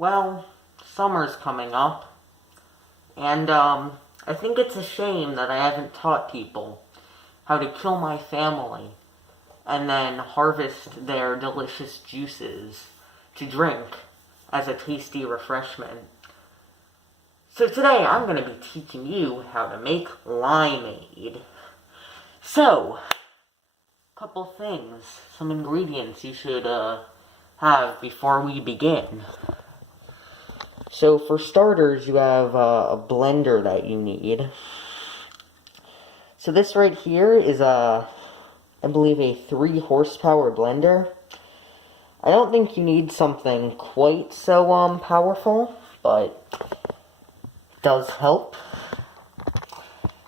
Well, summer's coming up, and I think it's a shame that I haven't taught people how to kill my family and then harvest their delicious juices to drink as a tasty refreshment. So today I'm going to be teaching you how to make limeade. So, couple things, some ingredients you should have before we begin. So for starters, you have a blender that you need. So this right here is I believe a 3 horsepower blender. I don't think you need something quite so powerful, but it does help.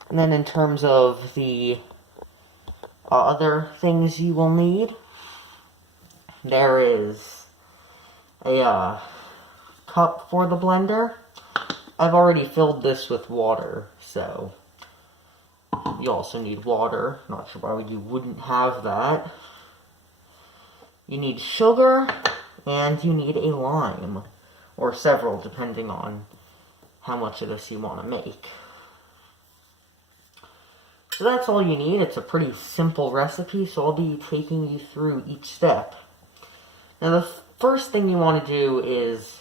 And then in terms of the other things you will need, there is a cup for the blender. I've already filled this with water, so you also need water. Not sure why you wouldn't have that. You need sugar, and you need a lime, or several, depending on how much of this you want to make. So that's all you need. It's a pretty simple recipe, so I'll be taking you through each step. Now the first thing you want to do is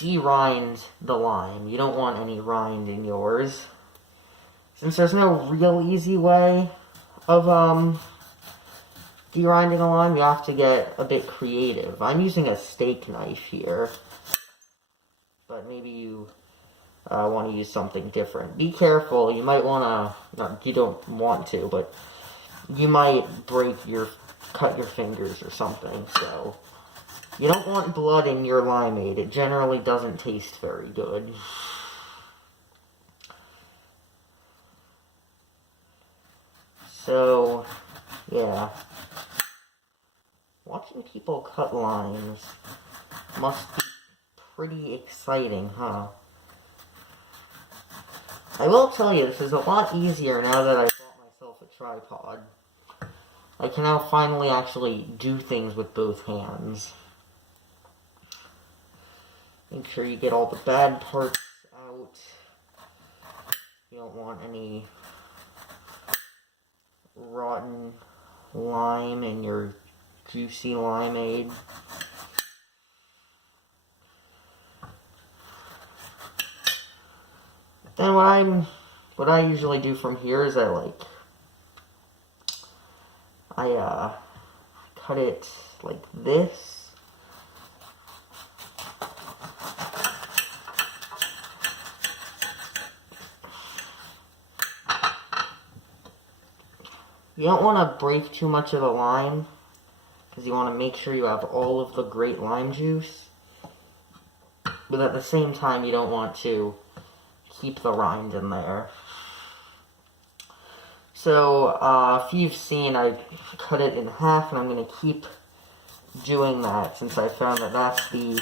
de-rind the lime. You don't want any rind in yours. Since there's no real easy way of de-rinding a lime, you have to get a bit creative. I'm using a steak knife here, but maybe you want to use something different. Be careful, you might want to, you don't want to, but you might cut your fingers or something, so you don't want blood in your limeade. It generally doesn't taste very good. So, yeah. Watching people cut limes must be pretty exciting, huh? I will tell you, this is a lot easier now that I bought myself a tripod. I can now finally actually do things with both hands. Make sure you get all the bad parts out. You don't want any rotten lime in your juicy limeade. Then what I usually do from here is I cut it like this. You don't want to break too much of the lime, because you want to make sure you have all of the great lime juice. But at the same time, you don't want to keep the rind in there. So, if you've seen, I cut it in half, and I'm going to keep doing that, since I found that that's the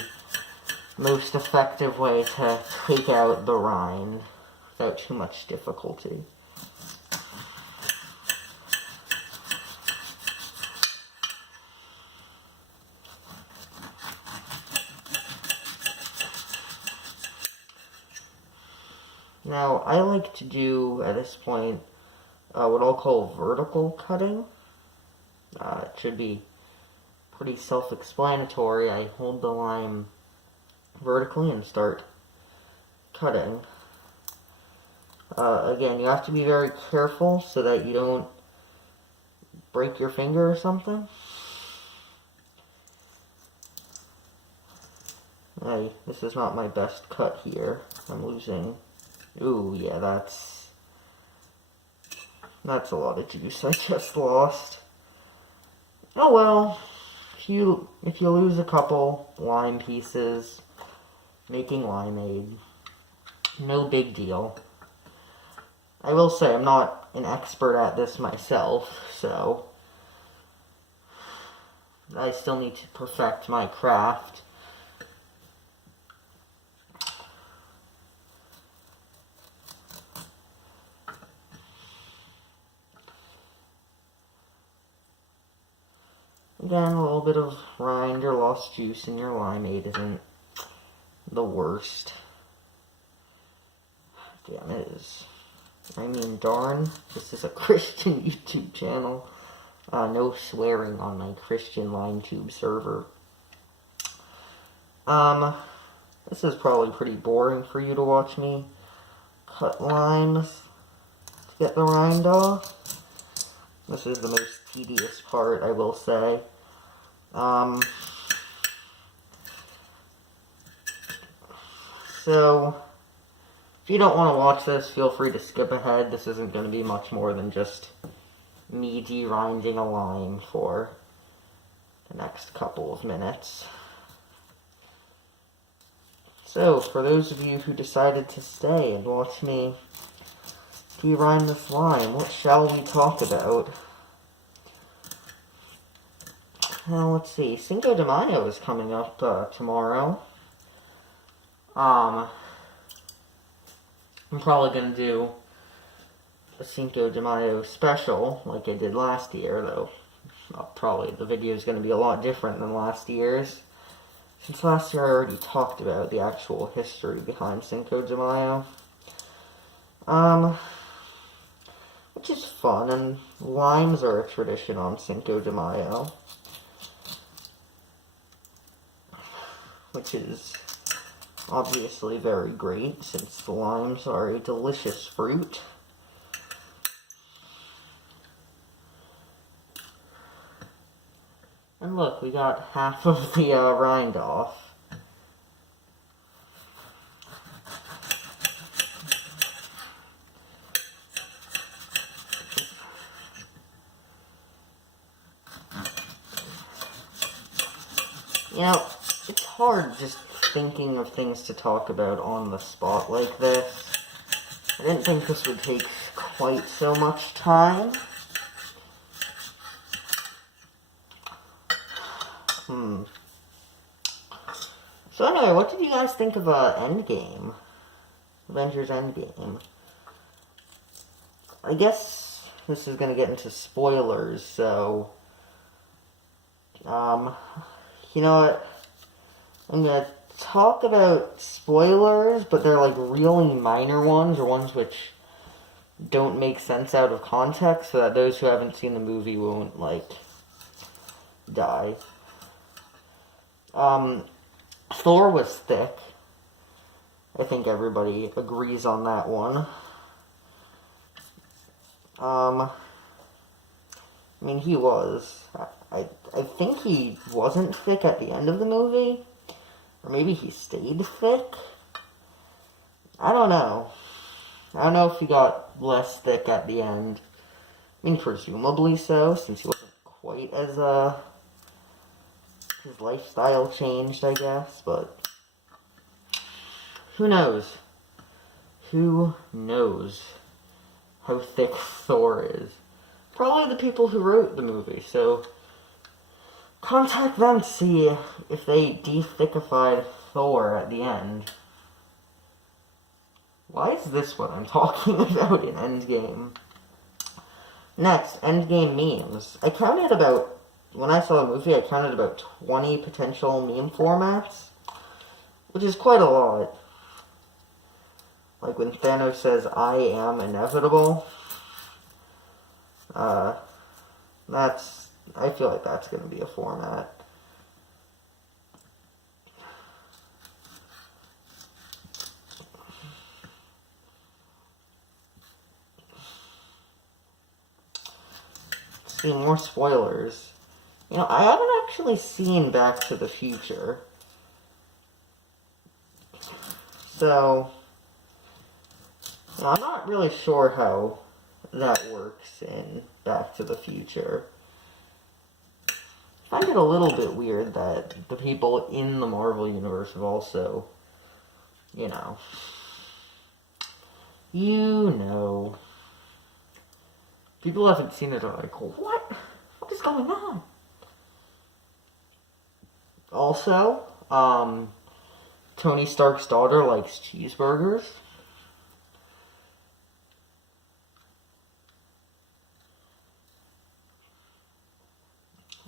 most effective way to take out the rind without too much difficulty. Now, I like to do, at this point, what I'll call vertical cutting. It should be pretty self-explanatory. I hold the lime vertically and start cutting. Again, you have to be very careful so that you don't break your finger or something. This is not my best cut here. I'm losing. Ooh, yeah, that's a lot of juice I just lost. Oh well, if you lose a couple lime pieces making limeade, no big deal. I will say I'm not an expert at this myself, so I still need to perfect my craft. Again, a little bit of rind or lost juice in your limeade isn't the worst. Damn, it is. I mean, darn, this is a Christian YouTube channel. No swearing on my Christian LimeTube server. This is probably pretty boring for you to watch me cut limes to get the rind off. This is the most tedious part, I will say. So, if you don't want to watch this, feel free to skip ahead. This isn't going to be much more than just me de-rinding a lime for the next couple of minutes. So, for those of you who decided to stay and watch me de-rind this lime, what shall we talk about? Well, let's see. Cinco de Mayo is coming up tomorrow. I'm probably going to do a Cinco de Mayo special like I did last year, though probably the video is going to be a lot different than last year's. Since last year I already talked about the actual history behind Cinco de Mayo. Which is fun, and limes are a tradition on Cinco de Mayo. Which is obviously very great, since the limes are a delicious fruit. And look, we got half of the rind off. You know, it's hard just thinking of things to talk about on the spot like this. I didn't think this would take quite so much time. So anyway, what did you guys think of Endgame? Avengers Endgame. I guess this is going to get into spoilers, so... you know what? I'm going to talk about spoilers, but they're like really minor ones, or ones which don't make sense out of context, so that those who haven't seen the movie won't, like, die. Thor was thick. I think everybody agrees on that one. I mean, he was. I think he wasn't thick at the end of the movie. Or maybe he stayed thick? I don't know. I don't know if he got less thick at the end. I mean, presumably so, since he wasn't quite as, his lifestyle changed, I guess, but who knows? Who knows how thick Thor is? Probably the people who wrote the movie, so contact them to see if they de-thickified Thor at the end. Why is this what I'm talking about in Endgame? Next, Endgame memes. I counted about, when I saw the movie, I counted about 20 potential meme formats, which is quite a lot. Like when Thanos says, "I am inevitable," I feel like that's going to be a format. Let's see, more spoilers. You know, I haven't actually seen Back to the Future. So, I'm not really sure how that works in Back to the Future. I find it a little bit weird that the people in the Marvel Universe have also, you know, people who haven't seen it are like, what? What is going on? Also, Tony Stark's daughter likes cheeseburgers.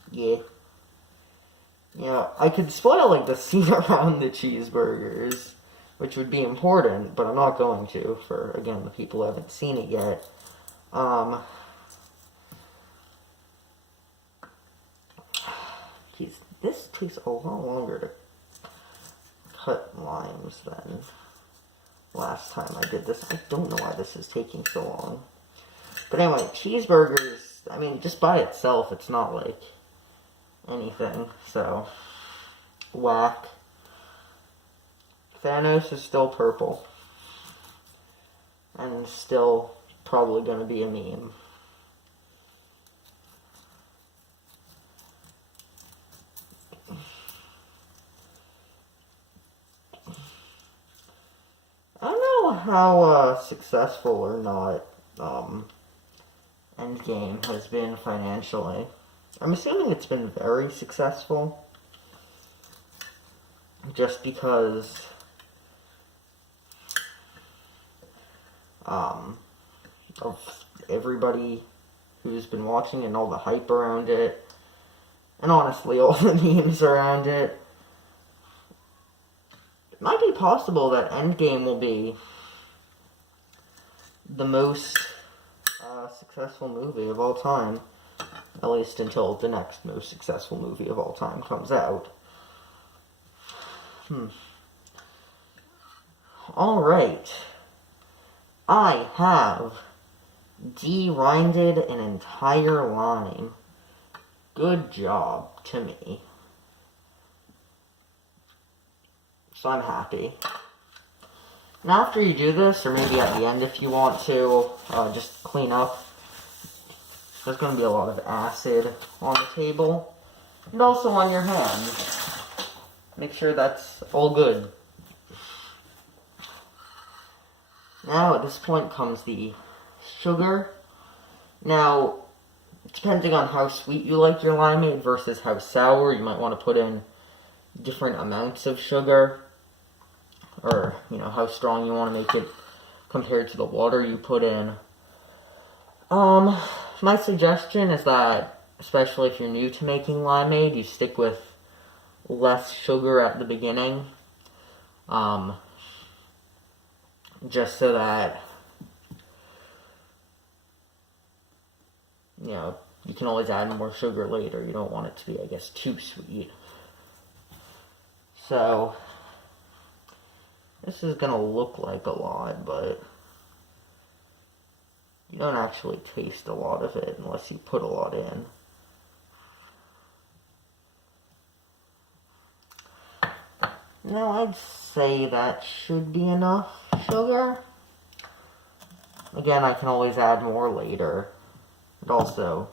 Yeah. Yeah, I could spoil like the scene around the cheeseburgers, which would be important, but I'm not going to for, again, the people who haven't seen it yet. Geez, this takes a lot longer to cut limes than last time I did this. I don't know why this is taking so long. But anyway, cheeseburgers, I mean, just by itself, it's not like anything, so whack. Thanos is still purple. And still probably going to be a meme. I don't know how successful or not Endgame has been financially. I'm assuming it's been very successful. Just because of everybody who's been watching and all the hype around it. And honestly, all the memes around it. It might be possible that Endgame will be the most successful movie of all time. At least until the next most successful movie of all time comes out. Alright. I have de-rinded an entire lime. Good job to me. So I'm happy. Now after you do this, or maybe at the end if you want to, just clean up. There's going to be a lot of acid on the table. And also on your hands. Make sure that's all good. Now at this point comes the sugar. Now, depending on how sweet you like your limeade versus how sour, you might want to put in different amounts of sugar. Or, you know, how strong you want to make it compared to the water you put in. My suggestion is that, especially if you're new to making limeade, you stick with less sugar at the beginning. Just so that, you know, you can always add more sugar later. You don't want it to be, I guess, too sweet. So, this is going to look like a lot, but you don't actually taste a lot of it unless you put a lot in. Now, I'd say that should be enough sugar. Again, I can always add more later. And also,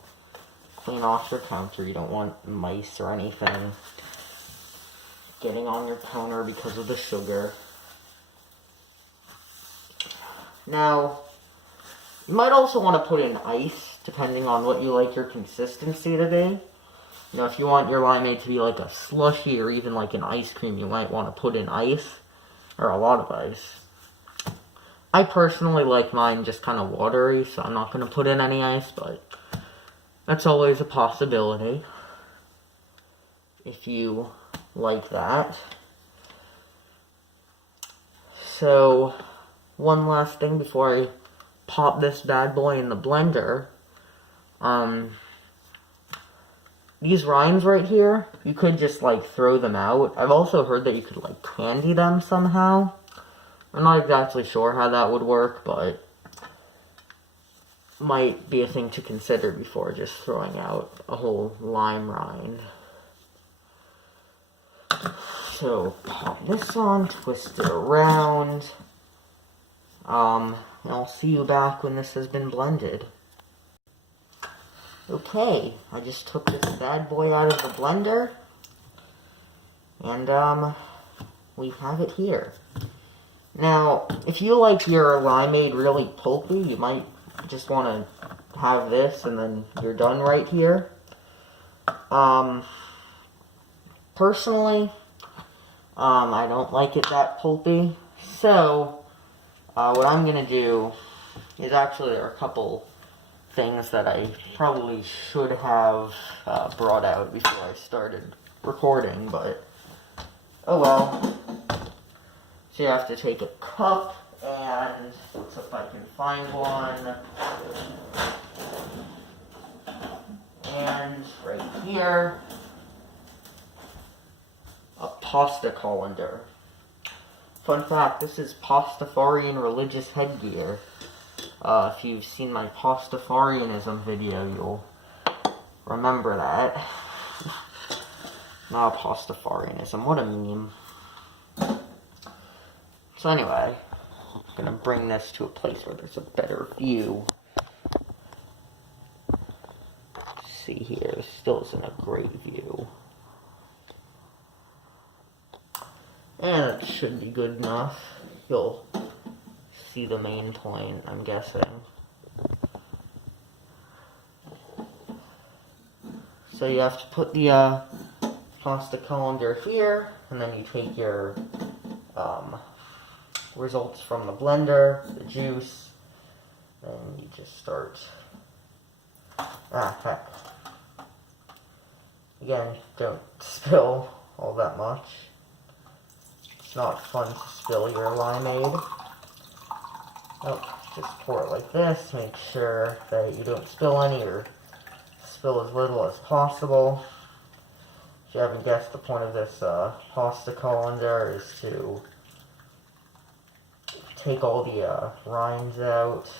clean off your counter. You don't want mice or anything getting on your counter because of the sugar. Now, you might also want to put in ice, depending on what you like your consistency to be. You know, if you want your limeade to be like a slushy or even like an ice cream, you might want to put in ice, or a lot of ice. I personally like mine just kind of watery, so I'm not going to put in any ice, but that's always a possibility if you like that. So, one last thing before I pop this bad boy in the blender. These rinds right here, you could just like throw them out. I've also heard that you could like candy them somehow. I'm not exactly sure how that would work, but might be a thing to consider before just throwing out a whole lime rind. So, pop this on, twist it around. And I'll see you back when this has been blended. Okay, I just took this bad boy out of the blender. And, we have it here. Now, if you like your limeade really pulpy, you might just want to have this and then you're done right here. Personally, I don't like it that pulpy. So, what I'm going to do is actually there are a couple things that I probably should have brought out before I started recording, but oh well. So you have to take a cup, and let's see if I can find one. And right here, a pasta colander. Fun fact, this is Pastafarian religious headgear. If you've seen my Pastafarianism video, you'll remember that. Not Pastafarianism, what a meme. So anyway, I'm gonna bring this to a place where there's a better view. Let's see here, this still isn't a great view. And it should be good enough. You'll see the main point, I'm guessing. So you have to put the pasta colander here, and then you take your results from the blender, the juice, and you just start. Heck. Again, don't spill all that much. It's not fun to spill your limeade. Oh, just pour it like this. Make sure that you don't spill any or spill as little as possible. If you haven't guessed, the point of this pasta colander is to take all the rinds out.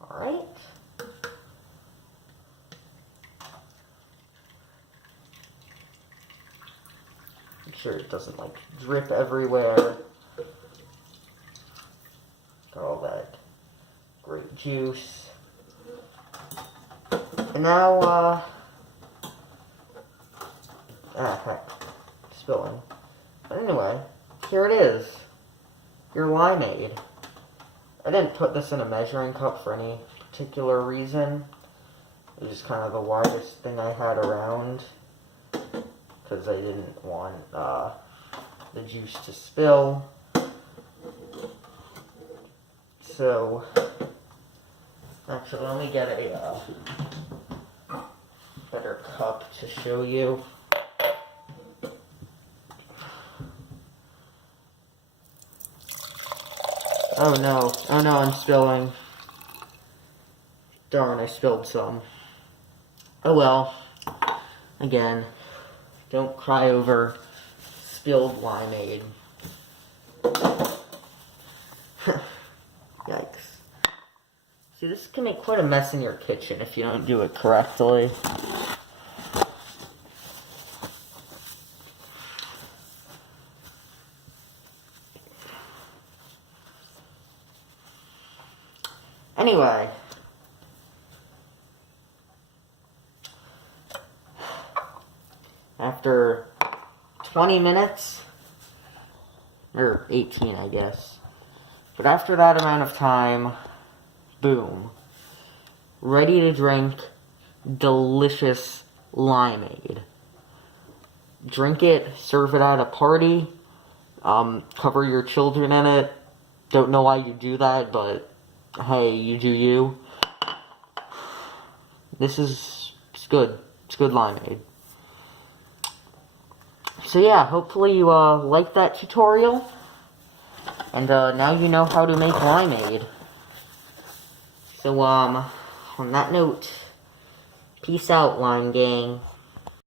Alright. Make sure it doesn't like drip everywhere. Got all that great juice. And now, heck, spilling. But anyway, here it is. Your limeade. I didn't put this in a measuring cup for any particular reason. It was just kind of the widest thing I had around, because I didn't want the juice to spill. So, actually, let me get a better cup to show you. Oh no, I'm spilling. Darn, I spilled some. Oh well. Again, don't cry over spilled limeade. Yikes. See, this can make quite a mess in your kitchen if you don't do it correctly. Anyway, after 20 minutes, or 18 I guess, but after that amount of time, boom, ready to drink delicious limeade. Drink it, serve it at a party, cover your children in it. Don't know why you do that, but hey, you do you. It's good. It's good limeade. So yeah, hopefully you liked that tutorial. And now you know how to make limeade. So on that note, peace out, Lime Gang.